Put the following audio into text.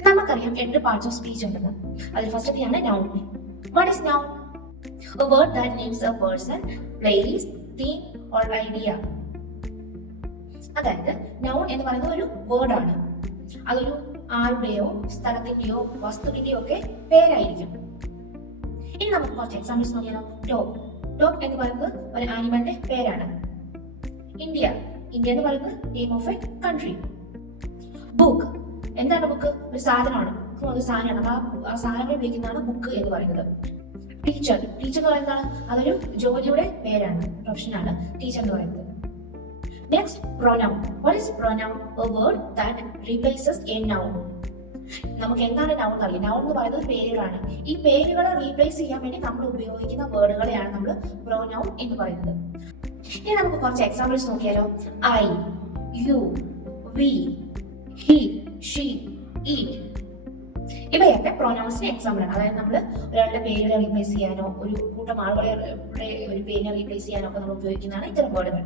നമുക്കറിയാം 8 parts of speech ഉണ്ടെന്ന്. അതിൽ ഫസ്റ്റത്തെയാണ് noun. What is noun? A word that names a person, place, thing or idea. അതായത് noun എന്ന് പറയുന്നത് ഒരു വേർഡാണ്. അതൊരു ആരുടെയോ സ്ഥലത്തിന്റെയോ വസ്തുവിന്റെയോ ഒക്കെ പേരായിരിക്കും. ഇനി നമുക്ക് കുറച്ച് എക്സാമ്പിൾസ് നോക്കിയാലോ. ഡോഗ്. ഡോഗ് എന്ന് പറയുന്നത് ഒരു ആനിമലിന്റെ പേരാണ്. ഇന്ത്യ. ഇന്ത്യ എന്ന് പറയുന്നത് name of A country. Book. എന്താണ് ബുക്ക്? ഒരു സാധനമാണ്. ഒരു സാധനമാണ്. ആ സാധനങ്ങളെ വിളിക്കുന്നതാണ് ബുക്ക് എന്ന് പറയുന്നത്. ടീച്ചർ. ടീച്ചർ എന്ന് പറയുന്നതാണ് അതൊരു ജോലിയുടെ പേരാണ്, പ്രൊഫഷനാണ് ടീച്ചർ എന്ന് പറയുന്നത്. Next, pronoun. What is pronoun? A word that replaces A noun. നമുക്ക് എന്താണ് നൗൺ അറിയാം. നൗൺ എന്ന് പറയുന്നത് പേരുകളാണ്. ഈ പേരുകളെ റീപ്ലേസ് ചെയ്യാൻ വേണ്ടി നമ്മൾ ഉപയോഗിക്കുന്ന വേർഡുകളെയാണ് നമ്മൾ പ്രൊനൗൺ എന്ന് പറയുന്നത്. ഇനി നമുക്ക് കുറച്ച് എക്സാമ്പിൾസ് നോക്കിയാലോ. I, you, we, he, she, it. ഇവയൊക്കെ പ്രൊനൗൺസിന് എക്സാമ്പിൾ ആണ്. അതായത് നമ്മൾ ഒരാളുടെ പേരുകളെ റീപ്ലേസ് ചെയ്യാനോ ഒരു കൂട്ടം ആളുകളെ ഒരു പേരിനെ റീപ്ലേസ് ചെയ്യാനോ ഒക്കെ നമ്മൾ ഉപയോഗിക്കുന്നതാണ് ഇത്തരം വേർഡുകൾ.